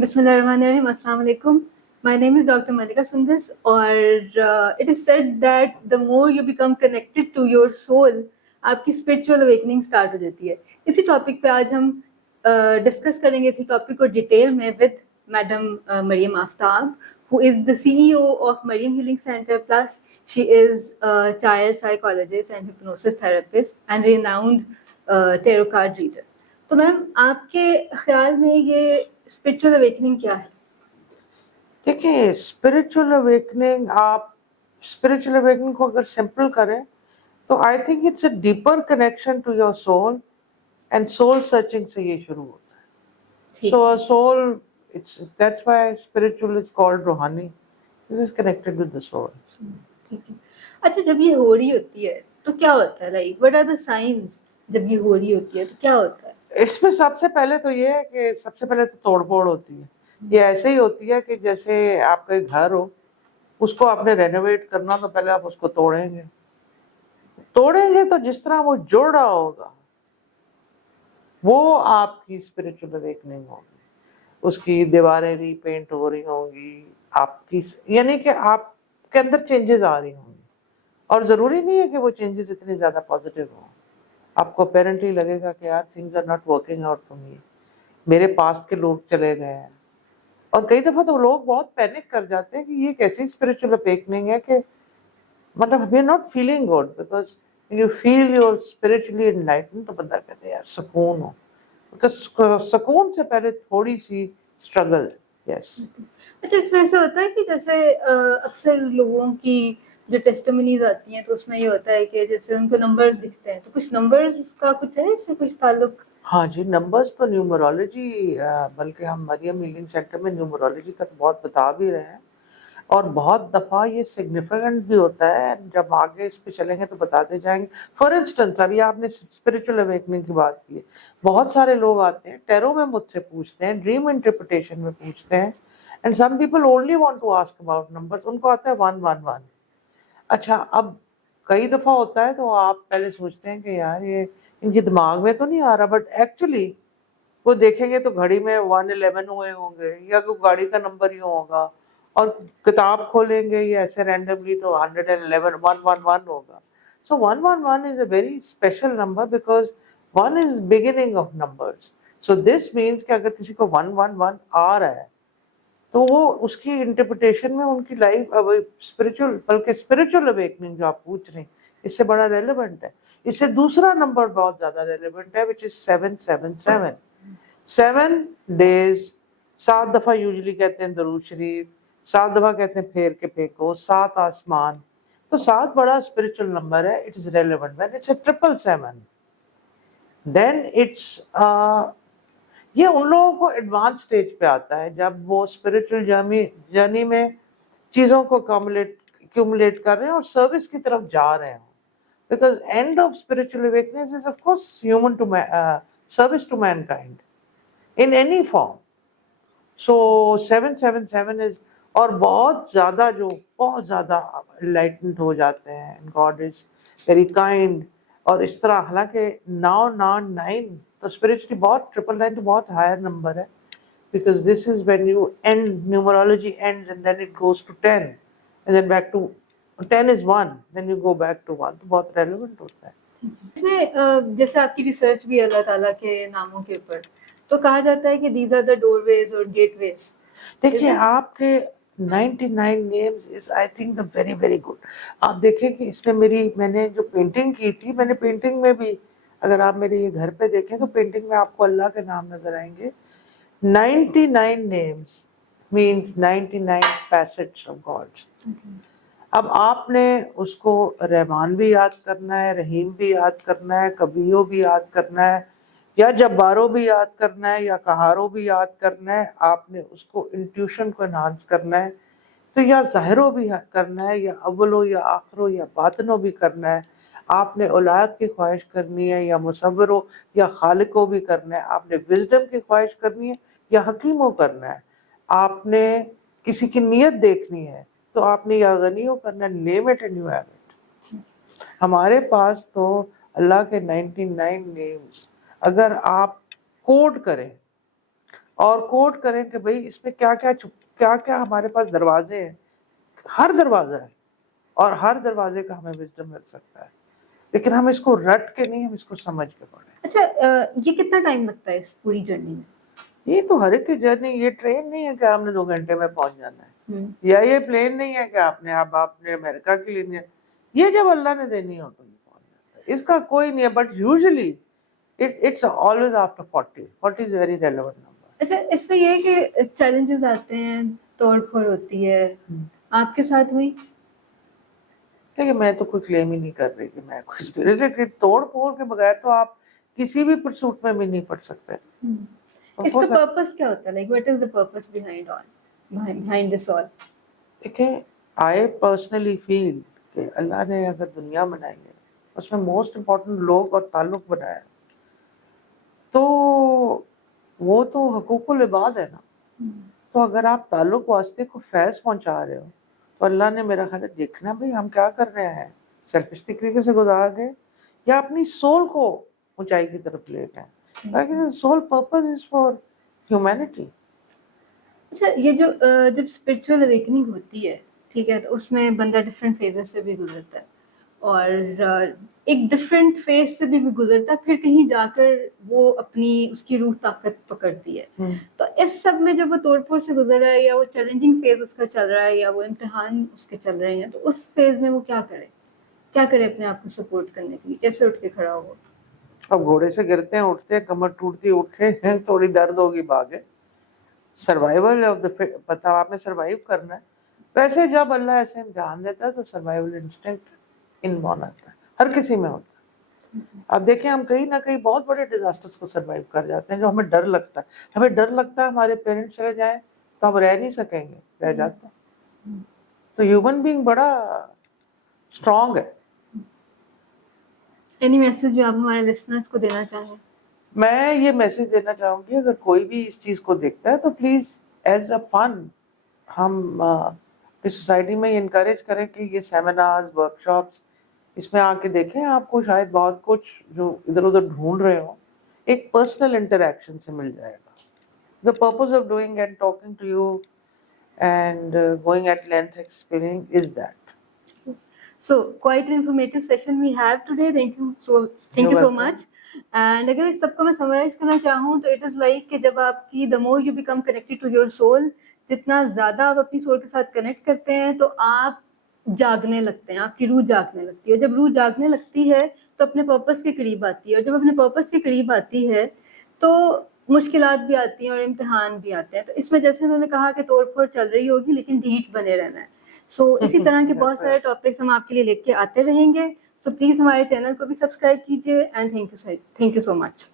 Bismillahirrahmanirrahim. Assalamu alaikum. My name is Dr. Malika Sundis, or it is said that the more you become connected to your soul, आपकी spiritual awakening start हो जाती है. इसी topic पे आज हम discuss करेंगे इसी topic को detail में with Madam Mariam Aftab, who is the CEO of Mariam Healing Center. Plus, she is a child psychologist and hypnosis therapist and renowned tarot card reader. तो मैम आपके ख्याल में ये स्पिरिचुअल अवेकनिंग क्या है? देखिए, स्पिरिचुअल अवेकनिंग, आप spiritual awakening को अगर सिंपल करें तो I think it's a deeper connection to your soul, and soul searching से ये शुरू होता है. So soul, it's that's why spiritual is called रूहानी. This is connected with the soul. ठीक है. अच्छा, जब ये हो रही होती है तो क्या होता है? Like what are the science? जब ये हो रही होती है तो क्या होता है? इसमें सबसे पहले तो ये है कि सबसे पहले तो तोड़फोड़ होती है. ये ऐसे ही होती है कि जैसे आपका एक घर हो, उसको आपने रेनोवेट करना तो पहले आप उसको तोड़ेंगे तो जिस तरह वो जुड़ रहा होगा वो आपकी स्पिरिचुअल अवेकनिंग होगी. उसकी दीवारें रीपेंट हो रही होंगी, आपकी यानी कि आपके अंदर चेंजेस आ रही होंगी. और ज़रूरी नहीं है कि वो चेंजेस इतने ज़्यादा पॉजिटिव हों. आपको अपेरेंटली लगेगा कि यार things are not working out for me, मेरे पास्ट के लोग चले गए हैं. और कई दफ़ा तो लोग बहुत पैनिक कर जाते हैं कि ये कैसी स्पिरिचुअल अवेकनिंग है कि मतलब we are not feeling good. Because you feel you're spiritually enlighten तो बंदा कहते हैं यार सुकून हो. बिकॉज सुकून से पहले थोड़ी सी स्ट्रगल. यस. अच्छा, इसमें ऐसा होता है कि जैसे अक्सर लोगों की जो टेस्टिमनीज आती हैं तो उसमें ये होता है कि जैसे उनको नंबर्स दिखते हैं, तो कुछ नंबर्स का कुछ है इससे कुछ ताल्लुक? हाँ जी, नंबर्स तो न्यूमरोलॉजी, बल्कि हम मरियम हीलिंग सेंटर में न्यूमरोलॉजी का तो बहुत बता भी रहे हैं, और बहुत दफ़ा ये सिग्निफिकेंट भी होता है. जब आगे इस पे चलेंगे तो बताते जाएंगे. फॉर इंस्टेंस, अभी आपने स्पिरिचुअल अवेकनिंग की बात की है. बहुत सारे लोग आते हैं टैरो में मुझसे पूछते हैं, ड्रीम इंटरप्रिटेशन में पूछते हैं, and some people only want to ask about numbers. उनको आता है 111. अच्छा, अब कई दफ़ा होता है तो आप पहले सोचते हैं कि यार ये इनके दिमाग में तो नहीं आ रहा, बट एक्चुअली वो देखेंगे तो घड़ी में 111 हुए होंगे या कोई गाड़ी का नंबर ही होगा, और किताब खोलेंगे ये ऐसे रैंडमली तो 111 111 होगा. सो 111 is a very special number because 1 is beginning of numbers. So this means कि अगर किसी को 111 आ रहा है तो वो उसकी इंटरप्रिटेशन में उनकी लाइफ अब स्पिरिचुअल, बल्कि स्पिरिचुअल अवेकनिंग जो आप पूछ रहे हैं इससे बड़ा रेलेवेंट है. इससे दूसरा नंबर बहुत ज्यादा रेलेवेंट है, विच इज 777. 7 डेज, 7 दफा यूजुअली कहते हैं दरूद शरीफ, 7 दफा कहते हैं फेर के फेंको, 7 आसमान. तो 7 बड़ा स्पिरिचुअल नंबर है. It is relevant. When it's 777 then it's ये उन लोगों को एडवांस स्टेज पे आता है जब वो स्पिरिचुअल जर्नी में चीज़ों को एक्यूमुलेट कर रहे हैं और सर्विस की तरफ जा रहे हैं. Because end of spiritual awakeness is of course human to service to mankind in any form. So 777 is, और बहुत ज़्यादा एनलाइटेंड हो जाते हैं. God is very kind. और इस तरह, हालांकि 9 तो स्पिरिचुअली बहुत 999 तो बहुत हायर नंबर है, because this is when you end, numerology ends and then it goes to 10 and then back to 10 is 1, then you go back to 1. तो बहुत रेलेवेंट होता है. इसमें जैसे आपकी रिसर्च भी अल्लाह ताला के नामों के ऊपर, तो कहा जाता है कि दीज आर द डोरवेज और गेटवेज. देखिए, आपके 99 names is I think the very very good. आप देखें कि इसमें मैंने जो पेंटिंग की थी, मैंने पेंटिंग में भी, अगर आप मेरे ये घर पे देखें तो पेंटिंग में आपको अल्लाह के नाम नजर आएंगे. 99 names means 99 facets of God. अब आपने उसको रहमान भी याद करना है, रहीम भी याद करना है, कबीरो भी याद करना है, या जब्बारो भी याद करना है, या कहारो भी याद करना है. आपने उसको इंट्यूशन को एनहांस करना है तो या ज़ाहिरो भी करना है, या अव्वलो या आखिरो या बातनो भी करना है. आपने औलाद की ख्वाहिश करनी है, या मुसव्विरो या खालिको भी करना है. आपने विजडम की ख्वाहिश करनी है या हकीमो करना है. आपने किसी की नीयत देखनी है तो आपने या गनियो करना है. Name it and you have it. हमारे पास तो अल्लाह के 99 नेम्स अगर आप कोड करें اور کوٹ کریں کہ بھئی اس میں کیا کیا ہمارے پاس دروازے ہیں. ہر دروازہ ہے اور ہر دروازے کا ہمیں وزڈم مل سکتا ہے, لیکن ہم اس کو رٹ کے نہیں, ہم اس کو سمجھ کے پڑھیں. اچھا یہ کتنا ٹائم لگتا ہے اس پوری جرنی میں؟ یہ تو ہر ایک کی جرنی, یہ ٹرین نہیں ہے کہ آپ نے 2 گھنٹے میں پہنچ جانا ہے, ہوں. یا یہ پلین نہیں ہے کہ آپ نے امریکہ کے لیے نہیں ہے. یہ جب اللہ نے دینی ہو تو یہ پہنچ جاتا ہے, اس کا کوئی نہیں ہے. But usually it's always after 40. 40 is very relevant number. اچھا اس میں یہ ہے کہ چیلنجز آتے ہیں, توڑ پھوڑ ہوتی ہے, آپ کے ساتھ ہوئی؟ دیکھیے میں تو کوئی کلیم ہی نہیں کر رہی کہ میں کوئی اسپرچوئل, توڑ پھوڑ کے بغیر تو آپ کسی بھی پرسوٹ میں بھی نہیں پڑھ سکتے. اس کا پرپس کیا ہوتا ہے, like what is the purpose behind this all? دیکھیں آئی پرسنلی فیل کہ اللہ نے اگر دنیا بنائی ہے, اس میں موسٹ امپورٹنٹ لوگ اور تعلق بنایا, تو وہ تو حقوق العباد ہے نا. تو اگر آپ تعلق واسطے کو فیض پہنچا رہے ہو تو اللہ نے میرا خیال ہے دیکھنا بھی ہم کیا کر رہے ہیں, سیلفش طریقے سے گزار گئے یا اپنی سول کو اونچائی کی طرف لے گئے. Sole purpose is for humanity. اچھا یہ جو جب اسپرچوئل اویکننگ ہوتی ہے, ٹھیک ہے, تو اس میں بندہ ڈفرینٹ فیزز سے بھی گزرتا ہے, اور ایک ڈفرینٹ فیز سے بھی گزرتا ہے, پھر کہیں جا کر وہ اپنی اس کی روح طاقت پکڑتی ہے. تو اس سب میں جب وہ توڑ پھوڑ سے گزر رہا ہے, یا وہ چیلنجنگ فیز اس کا چل رہا ہے, یا وہ امتحان اس کے چل رہے ہیں, تو اس فیز میں وہ کیا کرے اپنے آپ کو سپورٹ کرنے کے لیے, کیسے اٹھ کے کھڑا ہو؟ اب گھوڑے سے گرتے ہیں, اٹھتے ہیں, کمر ٹوٹتی اٹھے ہیں, تھوڑی درد ہوگی بھاگے. سروائیول آف دا پتہ آپ نے سروائیو کرنا ہے. ویسے جب اللہ ایسے امتحان دیتا ہے تو سروائیول انسٹنکٹ انبورن آتا ہے, ہر کسی میں ہوتا ہے. اب دیکھیں ہم کہیں نہ کہیں بہت بڑے ڈیزاسٹرز کو سروائیو کر جاتے ہیں جو ہمیں ڈر لگتا ہے. ہمیں ڈر لگتا ہے ہمارے پیرنٹس چلے جائیں تو ہم رہ نہیں سکیں گے, رہ جاتے ہیں. تو ہیومن بینگ بڑا اسٹرانگ ہے. اینی میسج جو آپ ہمارے لسنرز کو دینا چاہیں؟ میں یہ میسج دینا چاہوں گی, اگر کوئی بھی اس چیز کو دیکھتا ہے تو پلیز ایز اے فن ہم اس سوسائٹی میں انکریج کریں کہ یہ سیمینارز, ورک شاپس, اس میں آ کے دیکھیں. آپ کو شاید بہت کچھ جو ادھر ادھر ڈھونڈ رہے ہوں ایک پرسنل انٹریکشن سے مل جائے گا. The purpose of doing and talking to you and going at length explaining is that. So quite an informative session we have today. Thank you so much. And اگر اس سب کو میں سمرائز کرنا چاہوں تو it is like کہ جب آپ کی the more you become connected to your soul, جتنا زیادہ آپ اپنی سول کے ساتھ کنیکٹ کرتے ہیں تو آپ جاگنے لگتے ہیں, آپ کی روح جاگنے لگتی ہے. جب روح جاگنے لگتی ہے تو اپنے پرپس کے قریب آتی ہے, اور جب اپنے پرپس کے قریب آتی ہے تو مشکلات بھی آتی ہیں اور امتحان بھی آتے ہیں. تو اس میں جیسے انہوں نے کہا کہ توڑ پھوڑ چل رہی ہوگی لیکن ڈھیٹ بنے رہنا ہے. سو اسی طرح کے بہت سارے ٹاپکس ہم آپ کے لیے لے کے آتے رہیں گے. سو پلیز ہمارے چینل کو بھی سبسکرائب کیجیے, and thank you so much.